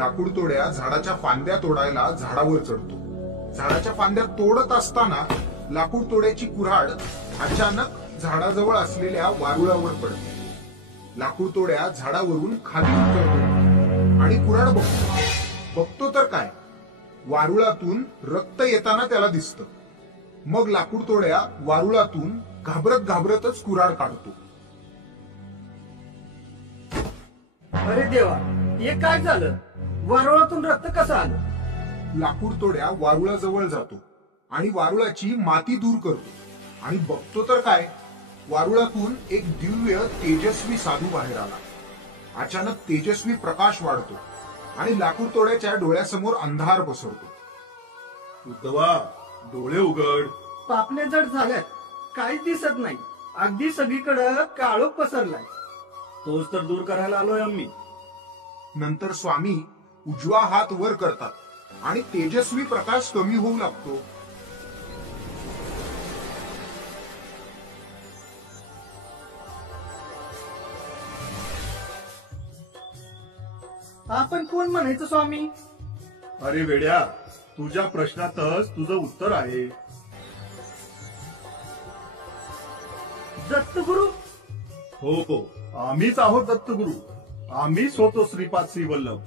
लाकूड तोड्या झाडाच्या फांद्या तोडायला झाडावर चढतो। झाडाच्या फांद्या तोडत असताना लाकूड तोड्याची कुऱ्हाड अचानक झाडाजवळ असलेल्या वारुळावर पडते। लाकूड तोड्या झाडावरून खाली उतरतो आणि कुऱ्हाड बघतो तर काय, वारुळातून रक्त येताना त्याला दिसतं। मग लाकूड तोड्या वारुळातून घाबरत घाबरतच कुऱ्हाड काढतो। अरे देवा, हे काय झालं? वारुळातून रक्त कसं आलं? लाकूड तोड्या वारुळाजवळ जातो आणि वारुळाची माती दूर करतो आणि बघतो तर काय, वारुळातून एक दिव्य तेजस्वी साधू बाहेर आला। अचानक तेजस्वी प्रकाश वाढतो आणि लाकूड तोड्याच्या डोळ्यासमोर अंधार पसरतो। उद्धवा, डोळे उघड। पापण्या जड झाल्यात, काहीच दिसत नाही। अगदी सगळीकडे काळोख पसरलाय। तोच तर दूर करायला आलोय आम्ही। नंतर स्वामी उजवा हात वर करतात आणि तेजस्वी प्रकाश कमी होऊ लागतो। आपण कोण म्हणायचं स्वामी? अरे वेड्या, तुझ्या प्रश्नातच तुझं उत्तर आहे। दत्तगुरु? हो, आम्हीच आहोत दत्तगुरु। आम्हीच होतो श्रीपाद श्रीवल्लभ।